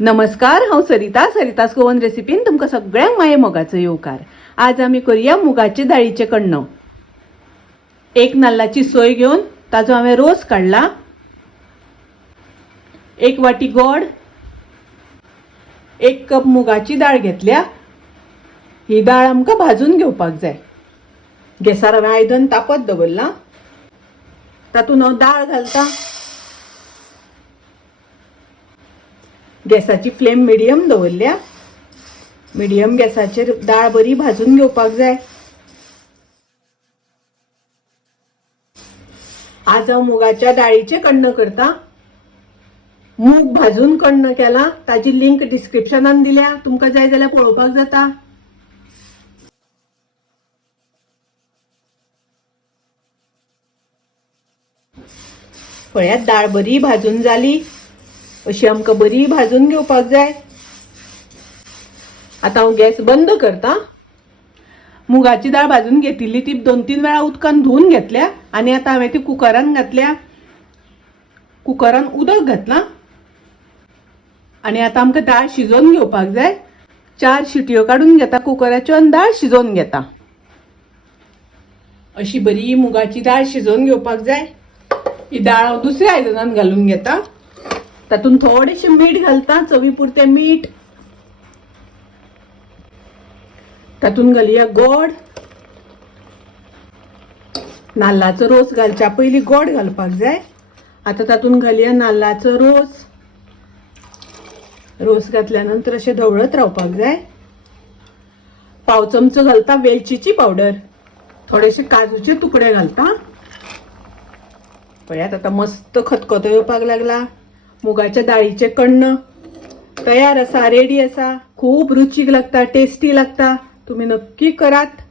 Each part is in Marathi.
नमस्कार, हांव सरितास गोवन रेसिपीन तुमकां सगळ्यांक माये मोगाचो येवकार। आज आमी करूया मुगाचे दाळीचे कण्ण। एक नाल्लाची सोय घेवन ताजो हांवें रोस काढला। एक वाटी गोड, एक कप मुगाची दाळ घेतल्या। ही दाळ आमकां भाजून घेवपाक जाय। गॅसार हांवें आयदन तापत दवरला। तातूंत हांव दाळ घालता। गॅसाची फ्लेम मिडियम दवरल्या। मिडियम गॅसाचेर दाळ बरी भाजून घेवपाक जाय। आज हांव मुगाच्या दाळीचे कण्ण करता। मूग भाजून कण्ण केला, ताजी लिंक डिस्क्रिप्शनान दिल्या, तुमकां जाय जाल्यार पळोवपाक जाता। पळयात, दाळ बरी भाजून जाली। अशी आमकां बरी भाजून घेवपाक जाय। आता हांव गॅस बंद करता। मुगाची दाळ भाजून घेतिल्ली ती 2-3 वेळा उदकान धुवून घेतल्या आणि आता हांवें ती कुकरान घातल्या। कुकरान उदक घातला आणि आता आमकां दाळ शिजोवन घेवपाक जाय। 4 शिटयो काढून घेता कुकराच्यो आणि दाळ शिजोवन घेता। अशी बरी मुगाची दाळ शिजोवन घेवपाक जाय। ही दाळ हांव दुसऱ्या आयदनान घालून घेता। तातूंत थोडेशें मीठ घालता, चवी पुरतें मीठ। तातूंत घालुया गोड। नाल्लाचो रोस घालच्या पयलीं गोड घालपाक जाय। आता तातूंत घालुया नाल्लाचो रोस। रोस घातल्या नंतर अशें ढवळत रावपाक जाय। पाव चमचो घालता वेलचीची पावडर। थोडेशे काजूचे तुकडे घालता। पळयात, आता मस्त खतखतो येवपाक लागला। मुगाच्या दाळीचे कण्ण तयार आसा, रेडी आसा। खूब रुचीक लागता, टेस्टी लागता। तुम्ही नक्की करात।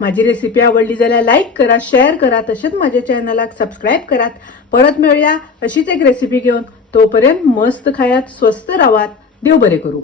माझी रेसिपी आवडली जाल्यार लाईक करा, शेअर करा, तसेच माझ्या चॅनलाक सबस्क्राईब करात। परत मिळूया अशीच एक रेसिपी घेऊन। तोपर्यंत मस्त खायात, स्वस्त राहात। देव बरे करू।